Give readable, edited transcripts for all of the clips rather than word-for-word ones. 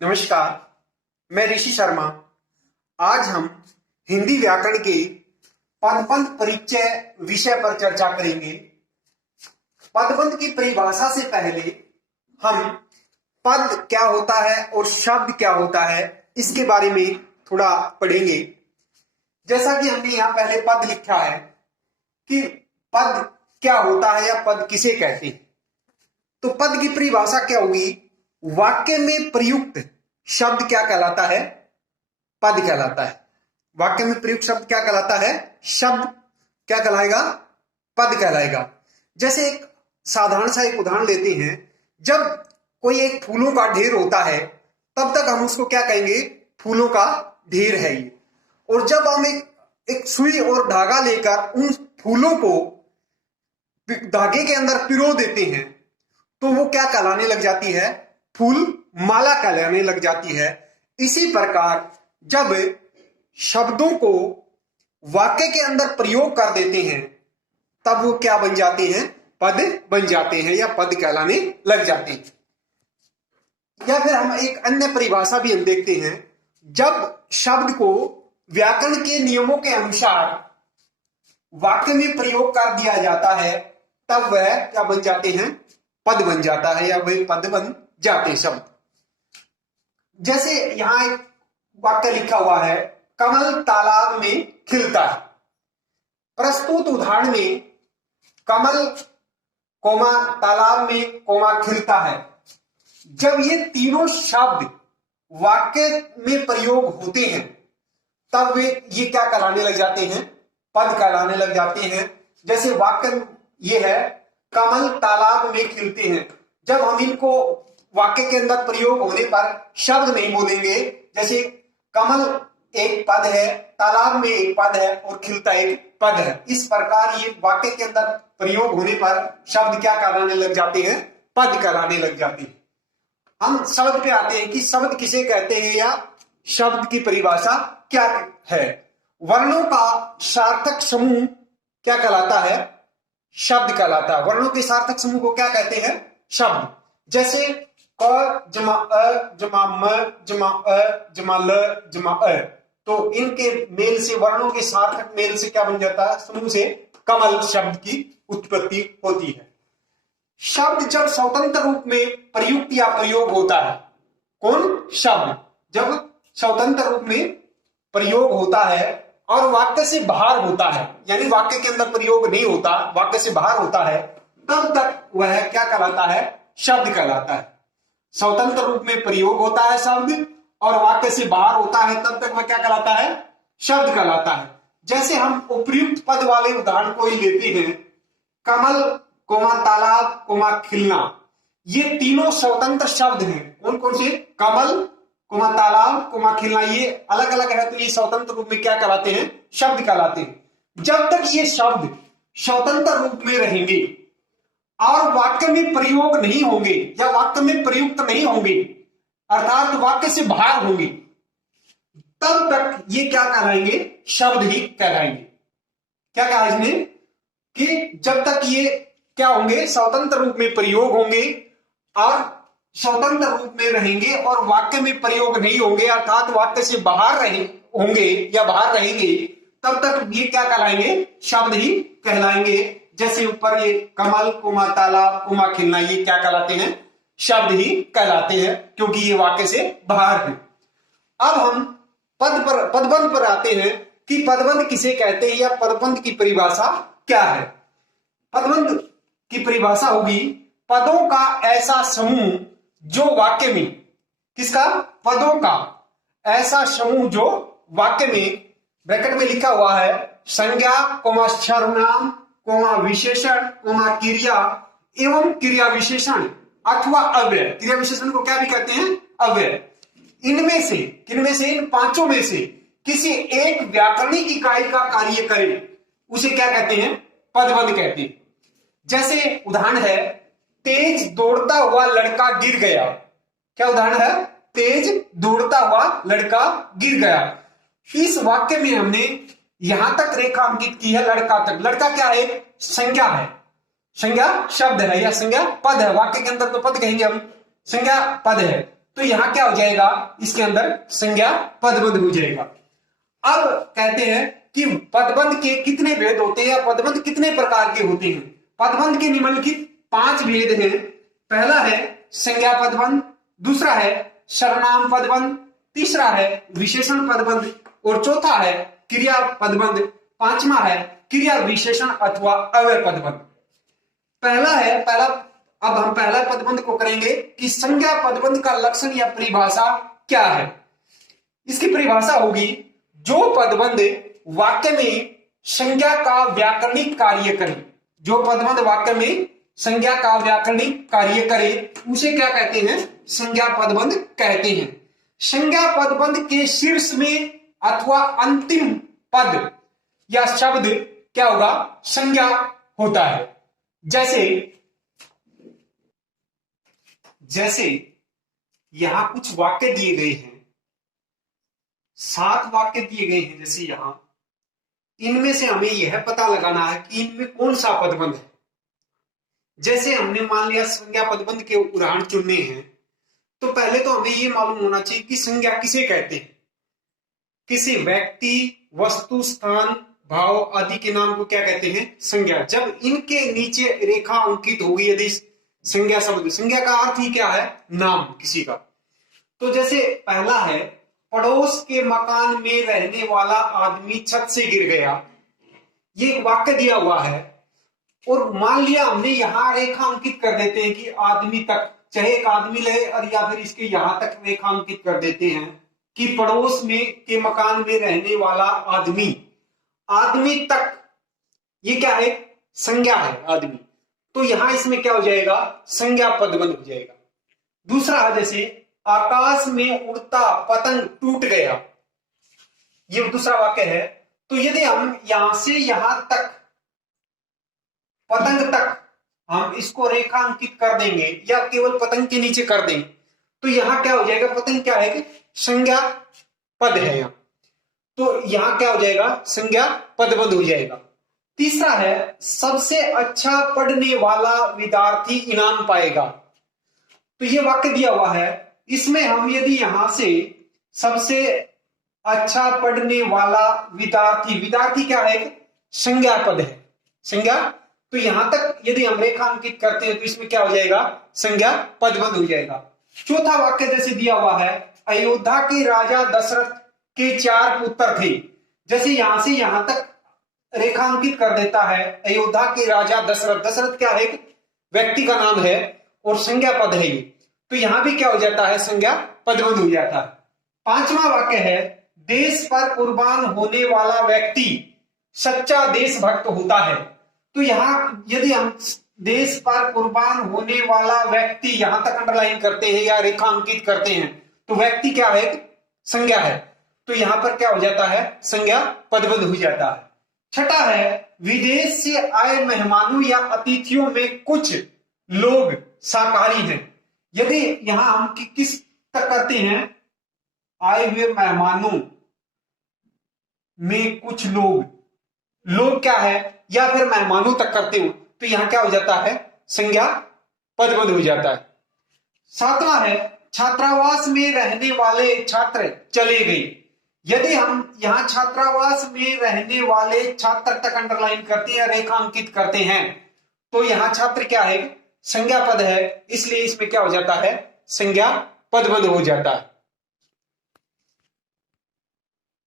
नमस्कार, मैं ऋषि शर्मा। आज हम हिंदी व्याकरण के पदबंध परिचय विषय पर चर्चा करेंगे। पदबंध की परिभाषा से पहले हम पद क्या होता है और शब्द क्या होता है इसके बारे में थोड़ा पढ़ेंगे। जैसा कि हमने यहाँ पहले पद लिखा है कि पद क्या होता है या पद किसे कहते हैं, तो पद की परिभाषा क्या होगी? वाक्य में प्रयुक्त शब्द क्या कहलाता है? पद कहलाता है। वाक्य में प्रयुक्त शब्द क्या कहलाता है? शब्द क्या कहलाएगा? पद कहलाएगा। जैसे एक साधारण सा एक उदाहरण लेते हैं। जब कोई एक फूलों का ढेर होता है तब तक हम उसको क्या कहेंगे? फूलों का ढेर है ये। और जब हम एक सुई और धागा लेकर उन फूलों को धागे के अंदर पिरो देते हैं तो वो क्या कहलाने लग जाती है? फूल माला कहलाने लग जाती है। इसी प्रकार जब शब्दों को वाक्य के अंदर प्रयोग कर देते हैं तब वो क्या बन जाते हैं? पद बन जाते हैं या पद कहलाने लग जाते हैं। या फिर हम एक अन्य परिभाषा भी हम देखते हैं। जब शब्द को व्याकरण के नियमों के अनुसार वाक्य में प्रयोग कर दिया जाता है तब वह क्या बन जाते हैं? पद बन जाता है या वह पद बन जाते शब्द। जैसे यहां एक वाक्य लिखा हुआ है, कमल तालाब में खिलता है। प्रस्तुत उदाहरण में कमल कोमा तालाब में कोमा खिलता है। जब ये तीनों शब्द वाक्य में प्रयोग होते हैं तब ये क्या कहलाने लग जाते हैं? पद कहलाने लग जाते हैं। जैसे वाक्य ये है, कमल तालाब में खिलते हैं। जब हम इनको वाक्य के अंदर प्रयोग होने पर शब्द नहीं बोलेंगे, जैसे कमल एक पद है, तालाब में एक पद है और खिलता एक पद है, इस प्रकार ये वाक्य के अंदर प्रयोग होने पर शब्द क्या कहलाने लग जाते हैं? पद कहलाने लग जाते हैं। हम शब्द पे आते हैं कि शब्द किसे कहते हैं या शब्द की परिभाषा क्या है। वर्णों का सार्थक समूह क्या कहलाता है? शब्द कहलाता है। वर्णों के सार्थक समूह को क्या कहते हैं? शब्द। जैसे क जमा अ जमा म जमा अ जमा ल जमा अ, तो इनके मेल से, वर्णों के सार्थक मेल से क्या बन जाता है? समूह से कमल शब्द की उत्पत्ति होती है। शब्द जब स्वतंत्र रूप में प्रयुक्त या प्रयोग होता है, कौन? शब्द जब स्वतंत्र रूप में प्रयोग होता है और वाक्य से बाहर होता है, यानी वाक्य के अंदर प्रयोग नहीं होता, वाक्य से बाहर होता है, तब तक वह क्या कहलाता है? शब्द कहलाता है। स्वतंत्र रूप में प्रयोग होता है शब्द और वाक्य से बाहर होता है तब तक वह क्या कहलाता है? शब्द कहलाता है। जैसे हम उपर्युक्त पद वाले उदाहरण को ही लेते हैं, कमल कोमा तालाब कोमा खिलना, ये तीनों स्वतंत्र शब्द हैं। कौन कौन से? कमल कोमा तालाब कोमा खिलना, ये अलग अलग है तो ये स्वतंत्र रूप में क्या कहलाते हैं? शब्द कहलाते हैं। जब तक ये शब्द स्वतंत्र रूप में रहेंगे और वाक्य में प्रयोग नहीं होंगे या वाक्य में प्रयुक्त नहीं होंगे, अर्थात वाक्य से बाहर होंगे, तब तक ये क्या कहलाएंगे? शब्द ही कहलाएंगे। क्या कहा इसने कि जब तक ये क्या होंगे? स्वतंत्र रूप में प्रयोग होंगे और स्वतंत्र रूप में रहेंगे और वाक्य में प्रयोग नहीं होंगे, अर्थात वाक्य से बाहर रहे होंगे या बाहर रहेंगे, तब तक ये क्या कहलाएंगे? शब्द ही कहलाएंगे। जैसे ऊपर ये कमल कोमा तालाब कोमा खिलना, ये क्या कहलाते हैं? शब्द ही कहलाते हैं क्योंकि ये वाक्य से बाहर है। अब हम पदबंध पर आते हैं कि पदबंध किसे कहते हैं या पदबंध की परिभाषा क्या है। पदबंध की परिभाषा होगी पदों का ऐसा समूह जो वाक्य में, किसका? पदों का ऐसा समूह जो वाक्य में, ब्रैकेट में लिखा हुआ है, संज्ञा कोमा सर्वनाम कोमा विशेषण कोमा क्रिया एवं क्रिया विशेषण अथवा अव्यय। क्रिया विशेषण को क्या भी कहते हैं? अव्यय। इनमें से, किनमें से? इन पांचों में से किसी एक व्याकरणिक इकाई का कार्य करे उसे क्या कहते हैं? पदबंध कहते हैं। जैसे उदाहरण है, तेज दौड़ता हुआ लड़का गिर गया। क्या उदाहरण है? तेज दौड़ता हुआ लड़का गिर गया। इस वाक्य में हमने यहां तक रेखा अंकित की है, लड़का तक। लड़का क्या है? संज्ञा है, संज्ञा शब्द है या संज्ञा पद है। वाक्य के अंदर तो पद कहेंगे हम, संज्ञा पद है। तो यहां क्या हो जाएगा, इसके अंदर संज्ञा पदबंध हो जाएगा। अब कहते हैं कि पदबंध के कितने भेद होते हैं या पदबंध कितने प्रकार के होते हैं। पदबंध के निम्नलिखित 5 भेद हैं। पहला है संज्ञा पदबंध, दूसरा है सर्वनाम पदबंध, तीसरा है विशेषण पदबंध और चौथा है क्रिया पदबंध, पांचवा है क्रिया विशेषण अथवा अव्यय पदबंध। अब हम पहला पदबंध को करेंगे कि संज्ञा पदबंध का लक्षण या परिभाषा क्या है। इसकी परिभाषा होगी, जो पदबंध वाक्य में संज्ञा का व्याकरणिक कार्य करे, जो पदबंध वाक्य में संज्ञा का व्याकरणिक कार्य करे उसे क्या कहते हैं, संज्ञा पदबंध कहते हैं। संज्ञा पदबंध के शीर्ष में अथवा अंतिम पद या शब्द क्या होगा, संज्ञा होता है। जैसे यहां कुछ वाक्य दिए गए हैं, 7 वाक्य दिए गए हैं, जैसे यहां इनमें से हमें यह पता लगाना है कि इनमें कौन सा पदबंध है। जैसे हमने मान लिया संज्ञा पदबंध के उदाहरण चुनने हैं, तो पहले तो हमें यह मालूम होना चाहिए कि संज्ञा किसे कहते हैं। किसी व्यक्ति, वस्तु, स्थान, भाव आदि के नाम को क्या कहते हैं, संज्ञा। जब इनके नीचे रेखा अंकित होगी, यदि संज्ञा शब्द, संज्ञा का अर्थ ही क्या है, नाम किसी का। तो जैसे पहला है, पड़ोस के मकान में रहने वाला आदमी छत से गिर गया। ये एक वाक्य दिया हुआ है और मान लिया हमने यहां रेखा अंकित कर देते हैं कि आदमी तक, चाहे एक आदमी ले और या फिर इसके यहां तक रेखा अंकित कर देते हैं कि पड़ोस में के मकान में रहने वाला आदमी, आदमी तक, ये क्या है, संज्ञा है आदमी। तो यहां इसमें क्या हो जाएगा, संज्ञा पदबंध हो जाएगा। दूसरा है, जैसे आकाश में उड़ता पतंग टूट गया, ये दूसरा वाक्य है। तो यदि हम यहां से यहां तक, पतंग तक हम इसको रेखा अंकित कर देंगे या केवल पतंग के नीचे कर देंगे, तो यहां क्या हो जाएगा, पतंग क्या है कि संज्ञा पद है यहां, तो यहां क्या हो जाएगा, संज्ञा पदबंध हो जाएगा। तीसरा है, सबसे अच्छा पढ़ने वाला विद्यार्थी इनाम पाएगा। तो ये वाक्य दिया हुआ है, इसमें हम यदि यहां से सबसे अच्छा पढ़ने वाला विद्यार्थी, विद्यार्थी क्या है, संज्ञा पद है, संज्ञा। तो यहां तक यदि हम रेखा अंकित करते हैं तो इसमें क्या हो जाएगा, संज्ञा पदबंध हो जाएगा। चौथा वाक्य जैसे दिया हुआ है, अयोध्या के राजा दशरथ के 4 पुत्र थे। जैसे यहां से यहां तक रेखांकित कर देता है, अयोध्या के राजा दशरथ, दशरथ क्या है, व्यक्ति का नाम है और संज्ञा पद है ये, तो यहां भी क्या हो जाता है, संज्ञा पदबंध हो जाता है। पांचवा वाक्य है, देश पर कुर्बान होने वाला व्यक्ति सच्चा देशभक्त होता है। तो यहां यदि हम देश पर कुर्बान होने वाला व्यक्ति यहां तक अंडरलाइन करते हैं या रेखा अंकित करते हैं, तो व्यक्ति क्या है, संज्ञा है, तो यहां पर क्या हो जाता है, संज्ञा पदबंध हो जाता है। छठा है, विदेश से आए मेहमानों या अतिथियों में कुछ लोग शाकाहारी हैं। यदि यहां हम किस तक करते हैं, आए हुए मेहमानों में कुछ लोग, लोग क्या है, या फिर मेहमानों तक करते हो, तो यहां क्या हो जाता है, संज्ञा पदबंध हो जाता है। सातवां है, छात्रावास में रहने वाले छात्र चले गए। यदि हम यहां छात्रावास में रहने वाले छात्र तक अंडरलाइन करते हैं, रेखा अंकित करते हैं, तो यहां छात्र क्या है, संज्ञा पद है, इसलिए इसमें क्या हो जाता है, संज्ञा पदबंध हो जाता है।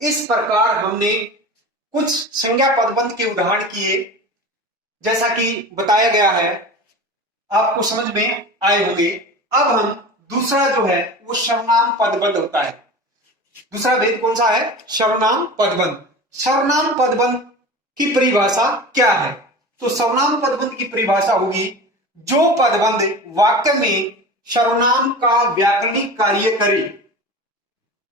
इस प्रकार हमने कुछ संज्ञा पदबंध के उदाहरण किए, जैसा कि बताया गया है, आपको समझ में आए होंगे। अब हम दूसरा जो है वो सर्वनाम पदबंध होता है। दूसरा भेद कौन सा है, सर्वनाम पदबंध। सर्वनाम पदबंध की परिभाषा क्या है, तो सर्वनाम पदबंध की परिभाषा होगी, जो पदबंध वाक्य में सर्वनाम का व्याकरणिक कार्य करे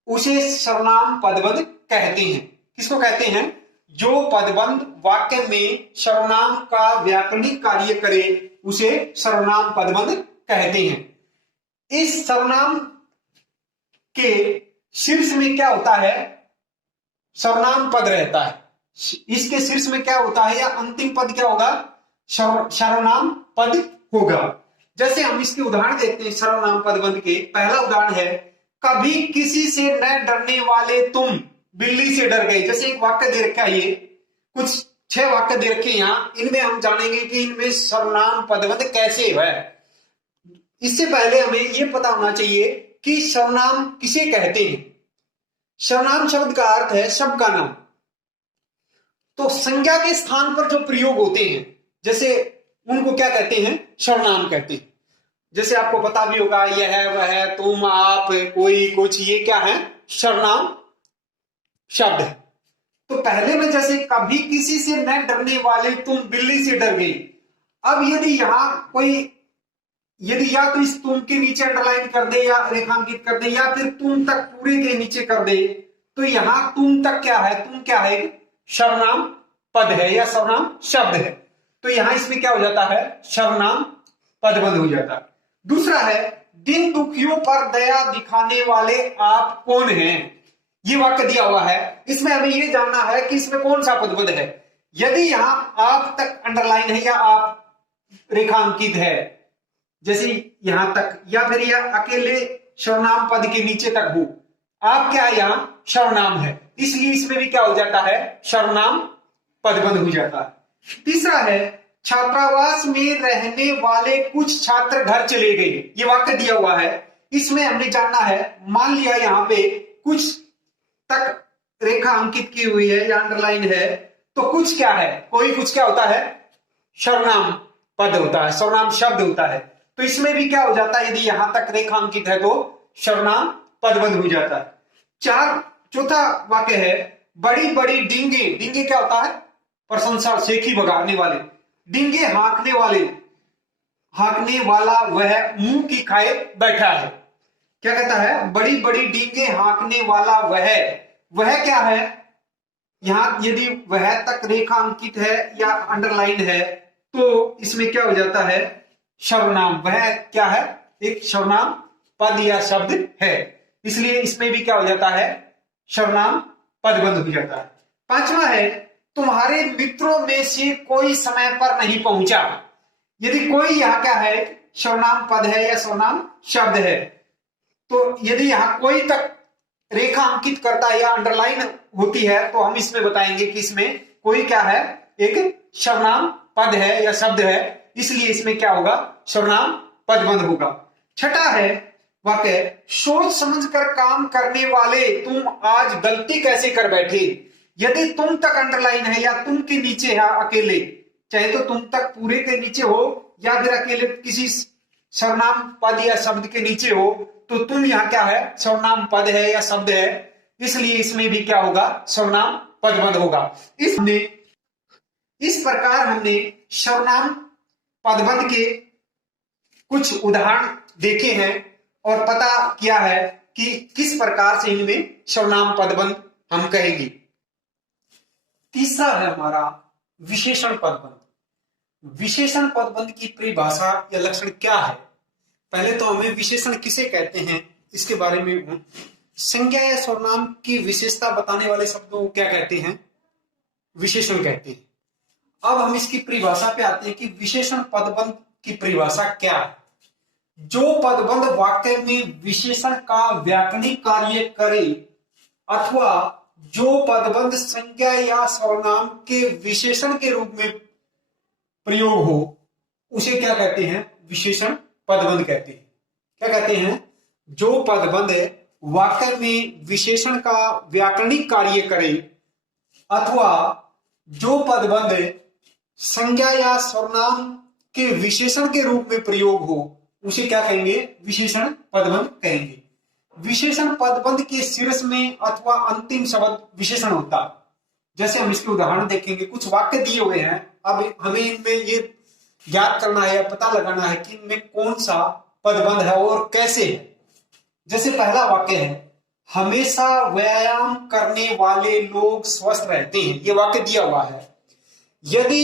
उसे सर्वनाम पदबंध कहते हैं। किसको कहते हैं, जो पदबंध वाक्य में सर्वनाम का व्याकरणिक कार्य करे उसे सर्वनाम पदबंध कहते हैं। इस सर्वनाम के शीर्ष में क्या होता है, सर्वनाम पद रहता है। इसके शीर्ष में क्या होता है या अंतिम पद क्या होगा, सर्वनाम पद होगा। जैसे हम इसके उदाहरण देखते हैं सर्वनाम पदबंध के। पहला उदाहरण है, कभी किसी से न डरने वाले तुम बिल्ली से डर गए। जैसे एक वाक्य दे रखा है, ये कुछ 6 वाक्य दे रखे यहाँ, इनमें हम जानेंगे कि इनमें सर्वनाम पदबंध कैसे है। इससे पहले हमें यह पता होना चाहिए कि सर्वनाम किसे कहते हैं। सर्वनाम शब्द का अर्थ है शब्द का नाम। तो संज्ञा के स्थान पर जो प्रयोग होते हैं, जैसे उनको क्या कहते हैं, सर्वनाम कहते हैं। जैसे आपको पता भी होगा, यह वह तुम आप कोई कुछ, ये क्या है, सर्वनाम शब्द है। तो पहले में जैसे कभी किसी से न डरने वाले तुम बिल्ली से डर गई। अब यदि यहां कोई, यदि या तो इस तुम के नीचे अंडरलाइन कर दे या रेखांकित कर दे, या फिर तुम तक पूरे के नीचे कर दे, तो यहां तुम तक क्या है, तुम क्या है, सर्वनाम पद है या सर्वनाम शब्द है। तो यहां इसमें क्या हो जाता है, सर्वनाम पदबंध हो जाता है। दूसरा है, दिन दुखियों पर दया दिखाने वाले आप कौन हैं। ये वाक्य दिया हुआ है, इसमें हमें यह जानना है कि इसमें कौन सा पदबंध है। यदि यहां आप तक अंडरलाइन है या आप रेखांकित है, जैसे यहां तक, या फिर यह अकेले सर्वनाम पद के नीचे तक हो, आप क्या, यहां सर्वनाम है, इसलिए इसमें भी क्या हो जाता है, सर्वनाम पदबंध हो जाता है। तीसरा है, छात्रावास में रहने वाले कुछ छात्र घर चले गए। ये वाक्य दिया हुआ है, इसमें हमने जानना है, मान लिया यहां पे कुछ तक रेखा अंकित की हुई है या अंडरलाइन है, तो कुछ क्या है, कोई कुछ क्या होता है, सर्वनाम पद होता है, सर्वनाम शब्द होता है। तो इसमें भी क्या हो जाता है, यदि यहां तक रेखा अंकित है तो सर्वनाम पदबंध हो जाता है। चौथा वाक्य है, बड़ी बड़ी डींगे। डींगे क्या होता है, प्रशंसा, सेखी भगाने वाले। डींगे हाँकने वाले, हाँकने वाला वह मुंह की खाए बैठा है। क्या कहता है, बड़ी बड़ी डींगे हाँकने वाला वह क्या है, यहां यदि वह तक रेखा अंकित है या अंडरलाइन है, तो इसमें क्या हो जाता है, सर्वनाम। वह क्या है, एक सर्वनाम पद या शब्द है, इसलिए इसमें भी क्या हो जाता है, सर्वनाम पदबंध हो जाता है। पांचवा है, तुम्हारे मित्रों में से कोई समय पर नहीं पहुंचा। यदि कोई यहां क्या है, सर्वनाम पद है या सर्वनाम शब्द है, तो यदि यहां कोई तक रेखा अंकित करता है या अंडरलाइन होती है, तो हम इसमें बताएंगे कि इसमें कोई क्या है, एक सर्वनाम पद है या शब्द है, इसलिए इसमें क्या होगा, सर्वनाम पदबंध होगा। छठा है वाक्य, सोच समझकर काम करने वाले तुम आज गलती कैसे कर बैठे। यदि तुम तक अंडरलाइन है या तुम के नीचे है अकेले, चाहे तो तुम तक पूरे के नीचे हो या फिर अकेले किसी सर्वनाम पद या शब्द के नीचे हो, तो तुम यहां क्या है, सर्वनाम पद है या शब्द है, इसलिए इसमें भी क्या होगा, सर्वनाम पदबंध होगा। इस प्रकार हमने सर्वनाम पदबंध के कुछ उदाहरण देखे हैं और पता किया है कि किस प्रकार से इनमें सर्वनाम पदबंध हम कहेंगे। तीसरा है हमारा विशेषण पदबंध। विशेषण पदबंध की परिभाषा या लक्षण क्या है। पहले तो हमें विशेषण किसे कहते हैं इसके बारे में, संज्ञा या सर्वनाम की विशेषता बताने वाले शब्दों को क्या कहते हैं, विशेषण कहते हैं। अब हम इसकी परिभाषा पे आते हैं कि विशेषण पदबंध की परिभाषा क्या है। जो पदबंध वाक्य में विशेषण का व्याकरणिक कार्य करे अथवा जो पदबंध संज्ञा या सर्वनाम के विशेषण के रूप में प्रयोग हो, उसे क्या कहते हैं, विशेषण पदबंध कहते हैं। क्या कहते हैं, जो पदबंध वाक्य में विशेषण का व्याकरणिक कार्य करे अथवा जो पदबंध संज्ञा या सर्वनाम के विशेषण के रूप में प्रयोग हो, उसे क्या कहेंगे, विशेषण पदबंध कहेंगे। विशेषण पदबंध के शीर्ष में अथवा अंतिम शब्द विशेषण होता। जैसे हम इसके उदाहरण देखेंगे, कुछ वाक्य दिए हुए हैं, अब हमें इनमें ये ज्ञात करना है, पता लगाना है कि इनमें कौन सा पदबंध है और कैसे है। जैसे पहला वाक्य है, हमेशा व्यायाम करने वाले लोग स्वस्थ रहते हैं। ये वाक्य दिया हुआ है। यदि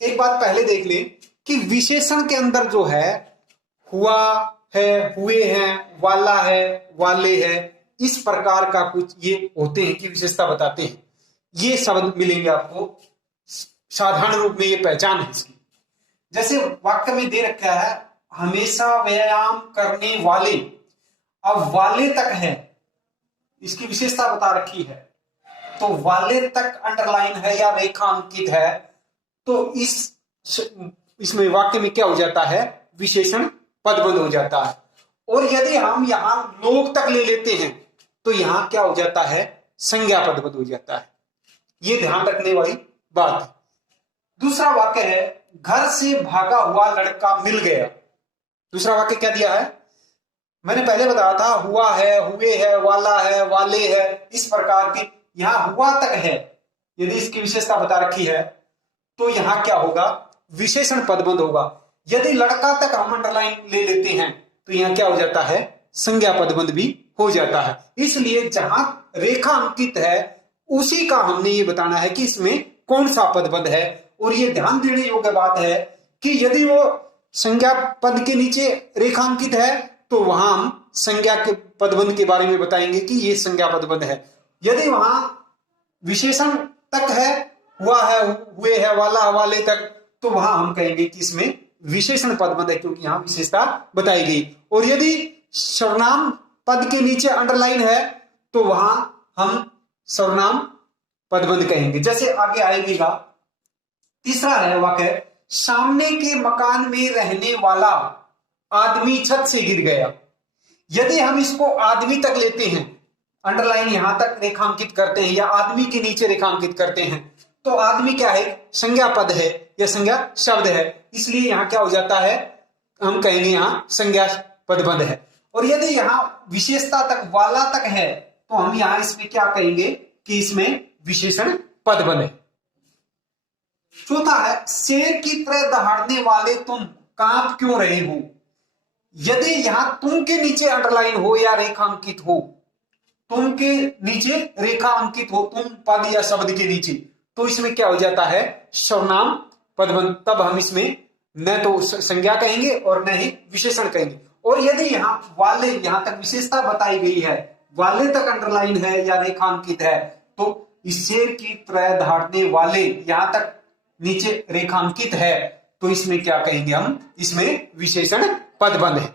एक बात पहले देख लें कि विशेषण के अंदर जो है हुआ है, हुए हैं, वाला है, वाले है, इस प्रकार का कुछ ये होते हैं कि विशेषता बताते हैं। ये शब्द मिलेंगे आपको, साधारण रूप में ये पहचान है इसकी। जैसे वाक्य में दे रखा है, हमेशा व्यायाम करने वाले, अब वाले तक है, इसकी विशेषता बता रखी है, तो वाले तक अंडरलाइन है या रेखा अंकित है, तो इसमें वाक्य में क्या हो जाता है, विशेषण पदबंध हो जाता है। और यदि हम यहां लोग तक ले लेते हैं तो यहां क्या हो जाता है, संज्ञा पदबंध हो जाता है। यह ध्यान रखने वाली बात है। दूसरा वाक्य है, घर से भागा हुआ लड़का मिल गया। दूसरा वाक्य क्या दिया है, मैंने पहले बताया था, हुआ है, हुए है, वाला है, वाले है, इस प्रकार की। यहां हुआ तक है, यदि इसकी विशेषता बता रखी है तो यहां क्या होगा, विशेषण पदबंध होगा। यदि लड़का तक हम अंडरलाइन ले लेते हैं तो यहां क्या हो जाता है, संज्ञा पदबंध भी हो जाता है। इसलिए जहां रेखा अंकित है उसी का हमने ये बताना है कि इसमें कौन सा पदबंध है। और ये ध्यान देने योग्य बात है कि यदि वो संज्ञा पद के नीचे रेखांकित है तो वहां हम संज्ञा के पदबंध के बारे में बताएंगे कि ये संज्ञा पदबंध है। यदि वहां विशेषण तक है, हुआ है, हुए है, वाला, वाले तक, तो वहां हम कहेंगे कि इसमें विशेषण पदबंध है, क्योंकि यहां विशेषता बताई गई। और यदि सर्वनाम पद के नीचे अंडरलाइन है तो वहां हम सर्वनाम पदबंध कहेंगे। जैसे आगे आएगा, तीसरा है वाक्य, सामने के मकान में रहने वाला आदमी छत से गिर गया। यदि हम इसको आदमी तक लेते हैं, अंडरलाइन यहां तक रेखांकित करते हैं या आदमी के नीचे रेखांकित करते हैं, तो आदमी क्या है, संज्ञा पद है या संज्ञा शब्द है, इसलिए यहां क्या हो जाता है, हम कहेंगे यहां संज्ञा पदबंध है। और यदि यहां विशेषता तक, वाला तक है, तो हम यहां इसमें क्या कहेंगे कि इसमें विशेषण पदबंध है। चौथा है, शेर की तरह दहाड़ने वाले तुम कांप क्यों रहे हो। यदि यहां तुम के नीचे अंडरलाइन हो या रेखांकित हो, तुम के नीचे रेखा अंकित हो, तुम पद या शब्द के नीचे, तो इसमें क्या हो जाता है, सर्वनाम पदबंध। तब हम इसमें न तो संज्ञा कहेंगे और न ही विशेषण कहेंगे। और यदि यहां वाले, यहां तक विशेषता बताई गई है, वाले तक अंडरलाइन है या रेखांकित है, तो इस शेर की तरह दहाड़ने वाले यहां तक नीचे रेखांकित है, तो इसमें क्या कहेंगे हम, इसमें विशेषण पदबंध है।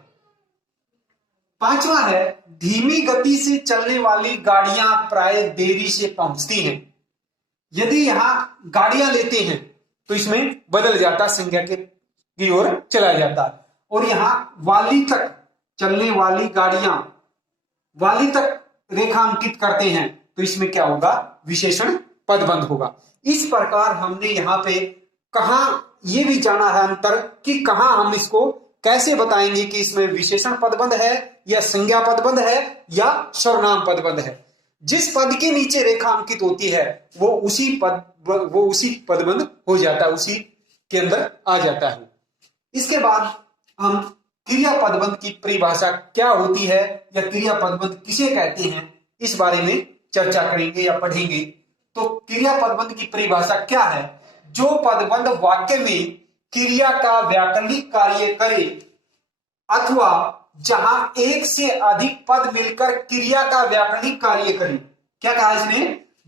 पांचवा है, धीमी गति से चलने वाली गाड़ियां प्राय देरी से पहुंचती हैं। यदि यहां गाड़ियां लेते हैं तो इसमें बदल जाता, संज्ञा की ओर चला जाता। और यहां वाली तक चलने वाली गाड़ियां, वाली तक रेखांकित करते हैं, तो इसमें क्या होगा, विशेषण पदबंध होगा। इस प्रकार हमने यहां पे कहा, यह भी जाना है अंतर कि कहां हम इसको कैसे बताएंगे कि इसमें विशेषण पदबंध है या संज्ञा पदबंध है या सर्वनाम पदबंध है। जिस पद के नीचे रेखा अंकित होती है वो उसी पदबंध हो जाता है, उसी के अंदर आ जाता है। इसके बाद हम क्रिया पदबंध की परिभाषा क्या होती है या क्रिया पदबंध किसे कहते हैं, इस बारे में चर्चा करेंगे या पढ़ेंगे। तो क्रिया पदबंध की परिभाषा क्या है, जो पदबंध वाक्य में क्रिया का व्याकरणिक कार्य करे अथवा जहां एक से अधिक पद मिलकर क्रिया का व्याकरणिक कार्य करे। क्या कहा इसने,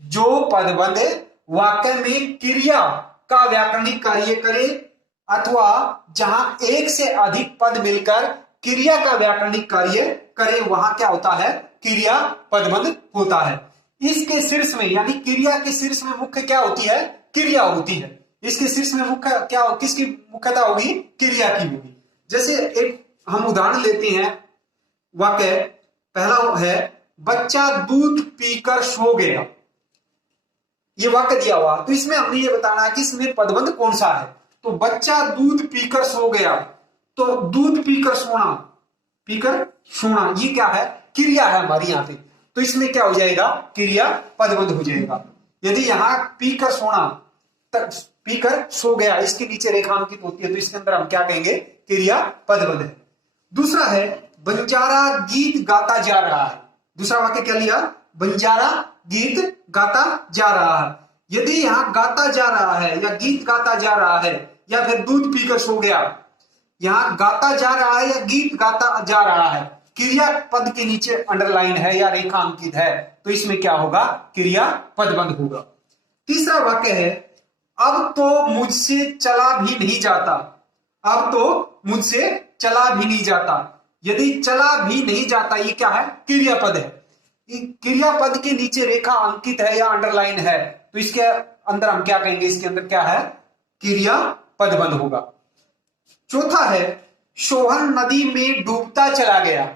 जो पदबंध वाक्य में क्रिया का व्याकरणिक कार्य करे अथवा जहां एक से अधिक पद मिलकर क्रिया का व्याकरणिक कार्य करे, वहां क्या होता है, क्रिया पदबंध होता है। इसके शीर्ष में, यानी क्रिया के शीर्ष में मुख्य क्या होती है, क्रिया होती है। इसके शीर्ष में मुख्य क्या, किसकी मुख्यता होगी, क्रिया की होगी। जैसे एक हम उदाहरण लेते हैं, वाक्य पहला है, बच्चा दूध पीकर सो गया। ये वाक्य दिया हुआ, तो इसमें हमने ये बताना है कि इसमें पदबंध कौन सा है। तो बच्चा दूध पीकर सो गया, तो दूध पीकर सोना, पीकर सोना, ये क्या है, क्रिया है हमारी यहाँ पे, तो इसमें क्या हो जाएगा, क्रिया पदबंध हो जाएगा। यदि यहां पीकर सोना, पीकर सो गया, इसके नीचे रेखांकित होती है, तो इसके अंदर हम क्या कहेंगे, क्रिया पदबंध है। दूसरा है, बंजारा गीत गाता जा रहा है। दूसरा वाक्य क्या लिया, बंजारा गीत गाता जा रहा है। यदि यहां गाता जा रहा है या गीत गाता जा रहा है या फिर दूध पीकर सो गया, यहां गाता जा रहा है या गीत गाता जा रहा है, क्रिया पद के नीचे अंडरलाइन है या रेखांकित है, तो इसमें क्या होगा, क्रिया पदबंध होगा। तीसरा वाक्य है, अब तो मुझसे चला भी नहीं जाता। अब तो मुझसे चला भी नहीं जाता। यदि चला भी नहीं जाता, ये क्या है? क्रियापद है। क्रियापद के नीचे रेखा अंकित है या अंडरलाइन है, तो इसके अंदर हम क्या कहेंगे? इसके अंदर क्या है? क्रियापद बंद होगा। चौथा है सोहन नदी में डूबता चला गया।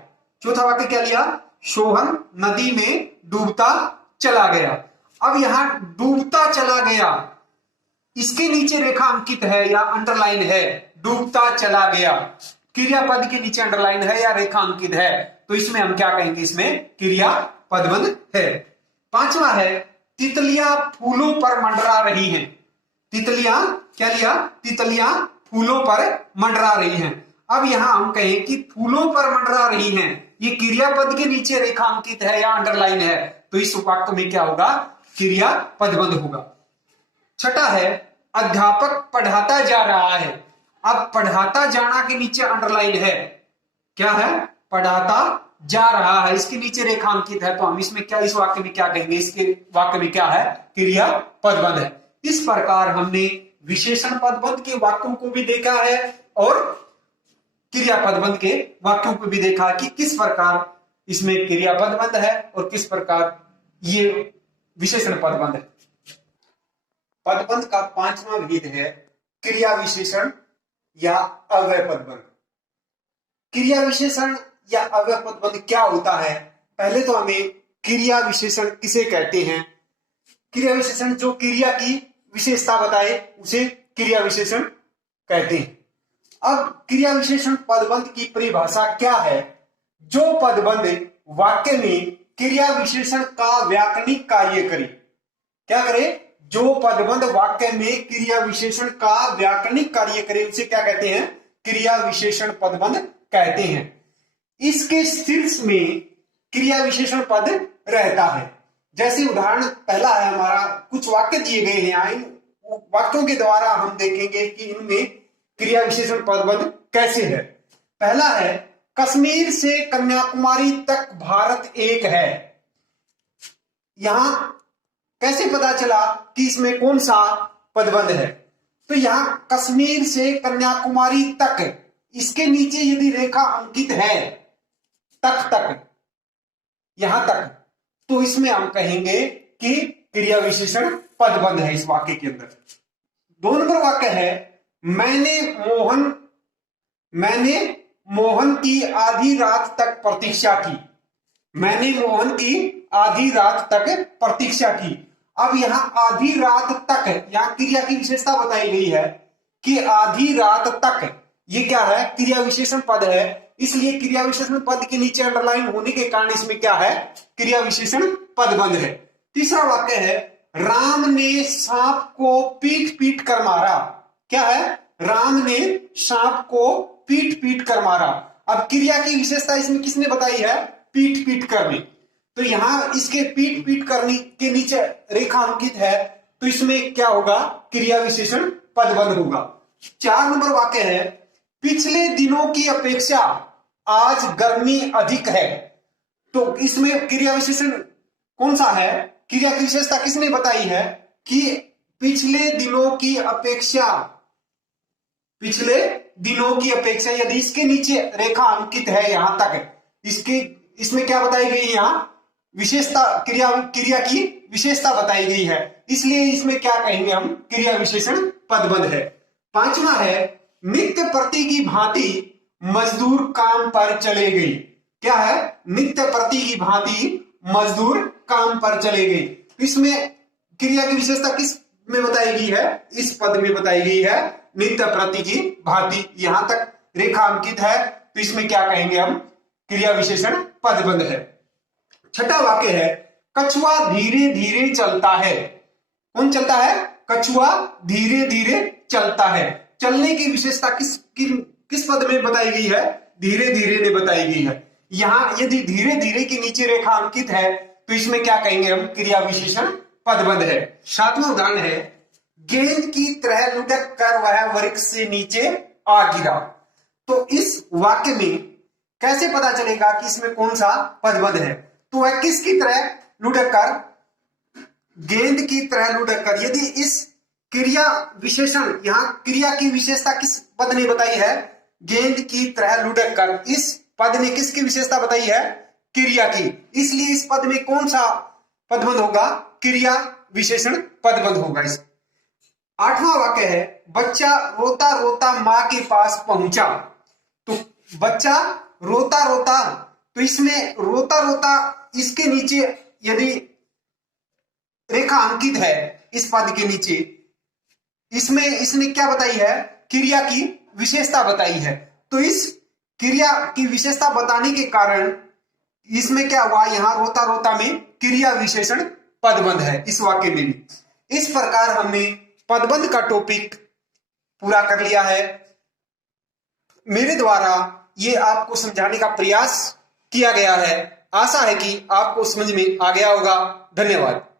चौथा वाक्य क्या लिया? सोहन नदी में डूबता चला गया। अब यहां डूबता चला गया, इसके नीचे रेखा अंकित है या अंडरलाइन है। डूबता चला गया, क्रियापद के नीचे अंडरलाइन है या रेखा अंकित है, तो इसमें हम क्या कहेंगे? इसमें क्रियापद बंद है। पांचवा है तितलियां फूलों पर मंडरा रही हैं। तितलियां क्या लिया? तितलियां फूलों पर मंडरा रही हैं। अब यहां हम कहें कि फूलों पर मंडरा रही हैं, ये क्रियापद के नीचे रेखा अंकित है या अंडरलाइन है, तो इस वाक्य में क्या होगा? क्रियापद बंद होगा। छठा है अध्यापक पढ़ाता जा रहा है। अब पढ़ाता जाना के नीचे अंडरलाइन है, क्या है? पढ़ाता जा रहा है, इसके नीचे रेखा अंकित है, तो हम इसमें क्या, इस वाक्य में क्या कहेंगे? इसके वाक्य में क्या है? क्रियापद बंद है। इस प्रकार हमने विशेषण पदबंध के वाक्यों को भी देखा है और क्रियापद बंध के वाक्यों को भी देखा कि किस प्रकार इसमें क्रियापद बंध है और किस प्रकार ये विशेषण पदबंध है। पदबंध का पांचवा भेद है क्रिया विशेषण या अव्यय पदबंध। क्रिया विशेषण या अव्यय पदबंध क्या होता है? पहले तो हमें क्रिया विशेषण किसे कहते हैं? क्रिया विशेषण जो क्रिया की विशेषता बताए उसे क्रिया विशेषण कहते हैं। अब क्रिया विशेषण पदबंध की परिभाषा क्या है? जो पदबंध वाक्य में क्रिया विशेषण का व्याकरणिक कार्य करे। क्या करे? जो पदबंध वाक्य में क्रिया विशेषण का व्याकरणिक कार्य करे उसे क्या कहते हैं? क्रिया विशेषण पदबंध कहते हैं। इसके शीर्ष में क्रिया विशेषण पद रहता है। जैसे उदाहरण पहला है हमारा, कुछ वाक्य दिए गए हैं, इन वाक्यों के द्वारा हम देखेंगे कि इनमें क्रिया विशेषण पदबंध कैसे है। पहला है कश्मीर से कन्याकुमारी तक भारत एक है। यहां कैसे पता चला कि इसमें कौन सा पदबंध है? तो यहां कश्मीर से कन्याकुमारी तक, इसके नीचे यदि रेखा अंकित है तक यहां तक, तो इसमें हम कहेंगे कि क्रिया विशेषण पदबंध है इस वाक्य के अंदर। 2 नंबर वाक्य है मैंने मोहन की आधी रात तक प्रतीक्षा की। मैंने मोहन की आधी रात तक प्रतीक्षा की। अब यहां आधी रात तक, यहां क्रिया की विशेषता बताई गई है कि आधी रात तक, ये क्या है? क्रिया विशेषण पद है, इसलिए क्रिया विशेषण पद के नीचे अंडरलाइन होने के कारण इसमें क्या है? क्रिया विशेषण पदबंध है। तीसरा वाक्य है राम ने सांप को पीट पीट कर मारा। क्या है? राम ने सांप को पीट पीट कर मारा। अब क्रिया की विशेषता इसमें किसने बताई है? पीट पीट करने। तो यहां इसके पीट पीट करने के नीचे रेखा अंकित है, तो इसमें क्या होगा? क्रिया विशेषण पदबंध होगा। 4 नंबर वाक्य है पिछले दिनों की अपेक्षा आज गर्मी अधिक है। तो इसमें क्रिया विशेषण कौन सा है? क्रिया की विशेषता किसने बताई है कि पिछले दिनों की अपेक्षा, पिछले दिनों की अपेक्षा, यदि इसके नीचे रेखा अंकित है यहां तक, इसमें क्या बताई गई? यहां विशेषता, क्रिया की विशेषता बताई गई है, इसलिए इसमें क्या कहेंगे हम? क्रिया विशेषण पदबंध है। 5वां है नित्य प्रति की भांति मजदूर काम पर चले गई। क्या है? नित्य प्रति की भांति मजदूर काम पर चले गए। इसमें क्रिया की विशेषता किस में बताई गई है? इस पद में बताई गई है नित्य प्रति की भांति। यहां तक रेखा अंकित है, तो इसमें क्या कहेंगे हम? क्रिया विशेषण पदबंध है। 6ठा वाक्य है कछुआ धीरे धीरे चलता है। कौन चलता है? कछुआ धीरे धीरे चलता है। चलने की विशेषता किस पद में बताई गई है? धीरे धीरे ने बताई गई है। यहां यदि धीरे धीरे के नीचे रेखा अंकित है, तो इसमें क्या कहेंगे हम? क्रिया विशेषण पदबंध है। 7वां उदाहरण है गेंद की तरह लुढ़क कर वह वृक्ष से नीचे आ गिरा। तो इस वाक्य में कैसे पता चलेगा कि इसमें कौन सा पदबंध है? तो वह किसकी तरह लुढ़क कर? गेंद की तरह लुढ़क कर। यदि इस क्रिया विशेषण, यहां क्रिया की विशेषता किस पद ने बताई है? गेंद की तरह लुढ़क कर। इस पद ने किसकी विशेषता बताई है? क्रिया की। इसलिए इस पद में कौन सा पदबंध होगा? क्रिया विशेषण पदबंध होगा। इस 8वां वाक्य है, बच्चा रोता रोता मां के पास पहुंचा। तो बच्चा रोता रोता, तो इसमें रोता रोता इसके नीचे यदि रेखा अंकित है, इस पद के नीचे, इसमें इसने क्या बताई है? क्रिया की विशेषता बताई है। तो इस क्रिया की विशेषता बताने के कारण इसमें क्या हुआ? यहां रोता रोता में क्रिया विशेषण पदबंध है इस वाक्य में भी। इस प्रकार हमने पदबंध का टॉपिक पूरा कर लिया है। मेरे द्वारा ये आपको समझाने का प्रयास किया गया है। आशा है कि आपको समझ में आ गया होगा। धन्यवाद।